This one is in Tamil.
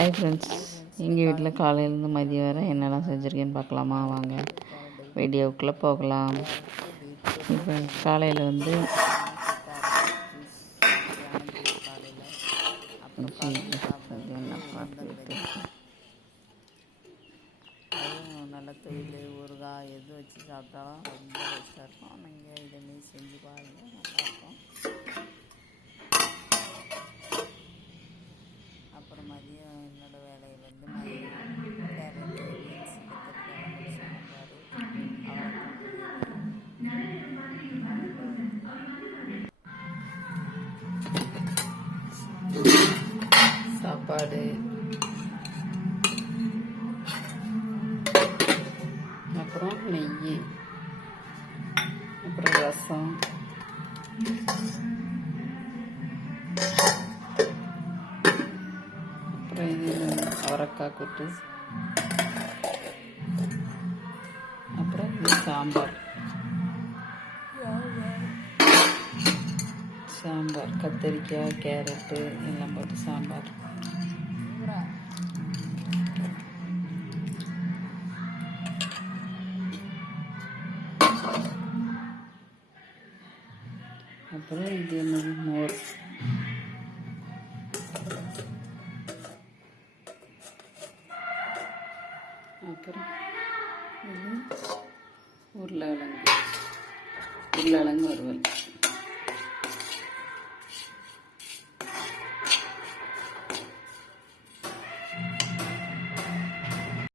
ஹாய் ஃப்ரெண்ட்ஸ், எங்கள் வீட்டில் காலையிலேருந்து மதியம் வரை என்னெல்லாம் செஞ்சுருக்கேன்னு பார்க்கலாமா? வாங்க வீடியோவுக்குள்ளே போகலாம். இப்போ காலையில் வந்து நல்ல தொழில் ஊறுகாய் எது வச்சு சாப்பிட்டாலும் ரொம்ப டேஸ்ட்டாக இருக்கும். நீங்கள் இதேமாரி செஞ்சு பாருங்கள், நல்லாயிருக்கும். அப்புறம் மதியம் என்னோடய வேலையில் வந்து கேரட்டு, பீன்ஸ், கத்திரிக்காயெல்லாம் போட்டு சாம்பார், அவரைக்காய் பொரியல், சாப்பாடு, அப்புறம் நெய், அப்புறம் ரசம், அப்புறம் இது அவரைக்காய் கூட்டு, அப்புறம் இது சாம்பார் கத்திரிக்காய், கேரட்டு எல்லாம் போட்டு சாம்பார். அப்புறம் இது என்னது மோர். அப்புறம் இது உருளைக்கிழங்கு வறுவல்.